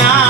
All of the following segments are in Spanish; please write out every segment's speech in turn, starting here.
Yeah.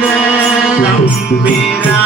Nam Mira.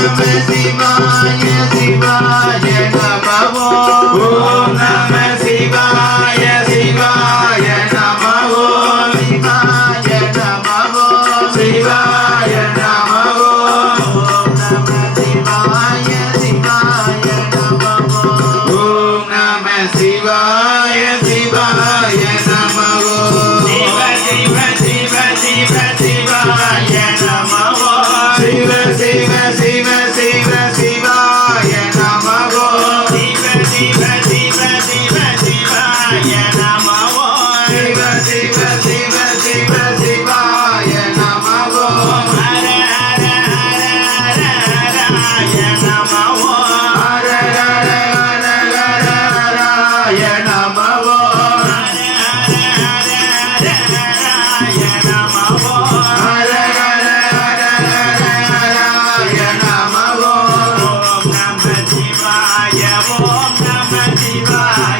Namah Shivaya Shivaya Namo Om Shiva.